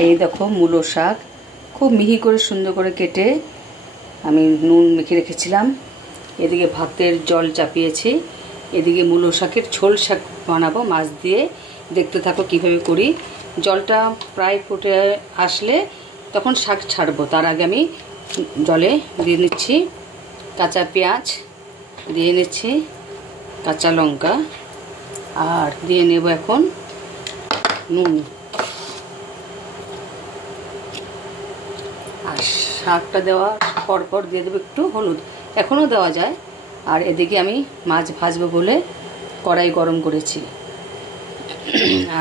এই দেখো মূলো শাক খুব মিহি করে সুন্দর করে কেটে আমি নুন মেখে রেখেছিলাম। এদিকে ভাতের জল চাপিয়েছি, এদিকে মূলো শাকের ঝোল শাক বানাবো মাছ দিয়ে। দেখতে থাকো কিভাবে করি। জলটা প্রায় ফুটে আসলে তখন শাক ছাড়বো, তার আগে আমি জলে দিয়ে নিচ্ছি কাঁচা পেঁয়াজ, দিয়ে নিচ্ছি কাঁচা লঙ্কা, আর দিয়ে নেব এখন নুন। আর শাকটা দেওয়ার পরপর দিয়ে দেবো একটু হলুদ, এখনও দেওয়া যায়। আর এদিকে আমি মাছ ভাজবো বলে কড়াই গরম করেছি,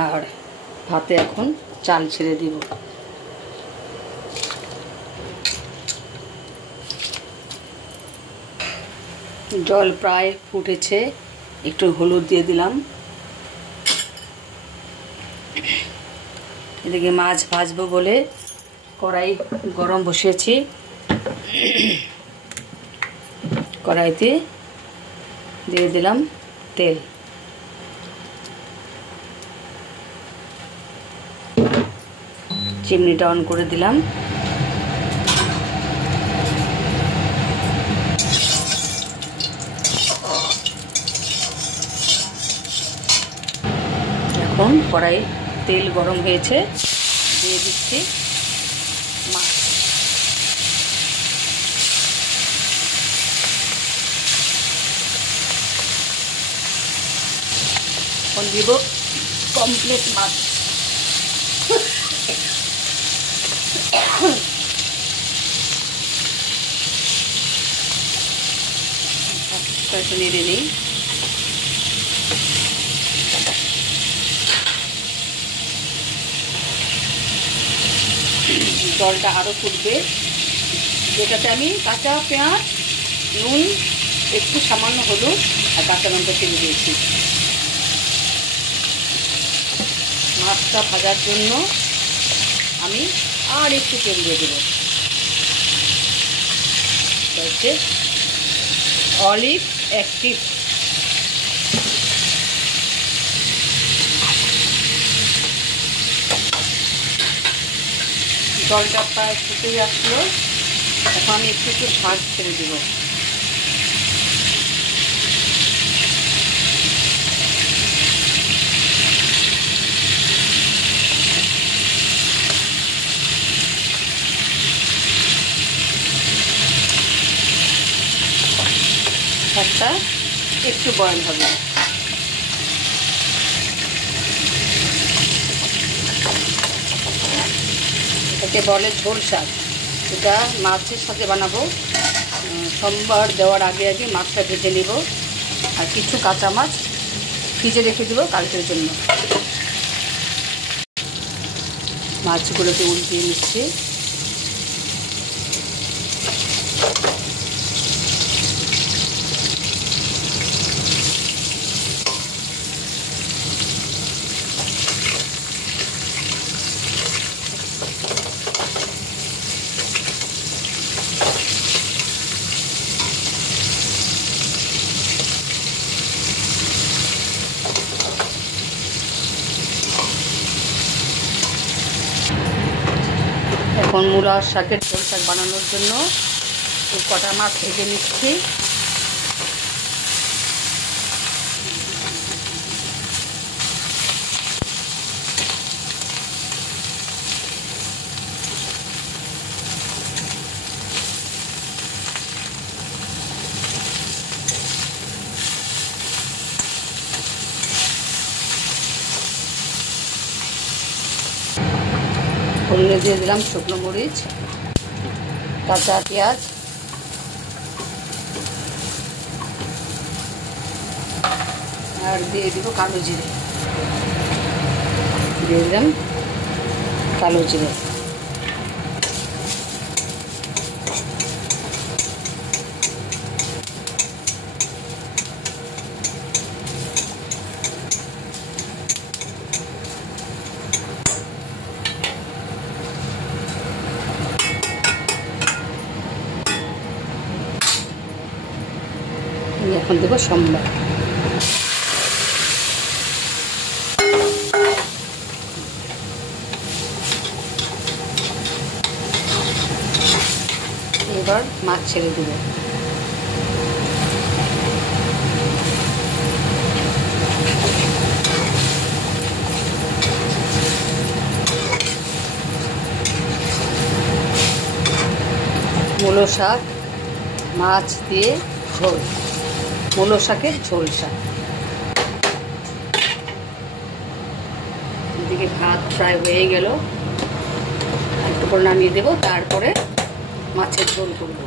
আর ভাতে এখন চাল ছেড়ে দিব। জল প্রায় ফুটেছে, একটু হলুদ দিয়ে দিলাম। এদিকে মাছ ভাজবো বলে কড়াই গরম বসিয়েছি, কড়াইতে দিয়ে দিলাম তেল। চিমনিটা অন করে দিলাম। এখন কড়াই তেল গরম হয়েছে, দিয়ে দিচ্ছি মাছ। এখন দিব কমপ্লিট মাছ। একটু নেড়ে নিই। জলটা আরও ফুটবে, যেটাতে আমি কাঁচা পেঁয়াজ, নুন, একটু সামান্য হলুদ আর কাঁচা লঙ্কা চিনি দিয়েছি। মাছটা ভাজার জন্য আমি আর একটু তেল দিয়ে দেবো। হচ্ছে অলিভ অ্যাক্টিভ। জলটা প্রায় ফুটে আসলো, এখন আমি একটু একটু শাক ছেড়ে দেবো। শাকটা একটু বয়েল হবে। এটাকে বলে ঝোল শাক। এটা মাছের সাথে বানাবো। সোমবার দেওয়ার আগে আগে মাছটা ভেজে নেব, আর কিছু কাঁচা মাছ ভিজে রেখে দেবো কালকের জন্য। মাছগুলোকে উল্টিয়ে নিচ্ছি। এখন মূলা শাকের ঝোল শাক বানানোর জন্য কটা মাছ ভেজে নিচ্ছি। ফোড়নে দিয়ে দিলাম শুকনো মরিচ, কাঁচা পেঁয়াজ, আর দিয়ে দিব কালো জিরে। দিয়ে দিলাম কালো জিরে। এখন দেবো সম্বার। এবার মাছ ছেড়ে দেবো। মূলো শাক মাছ দিয়ে ঝোল, মূলো শাকের ঝোল শাক। এদিকে ভাত প্রায় হয়ে গেল, একটু করে নামিয়ে দেবো, তারপরে মাছের ঝোল করবো।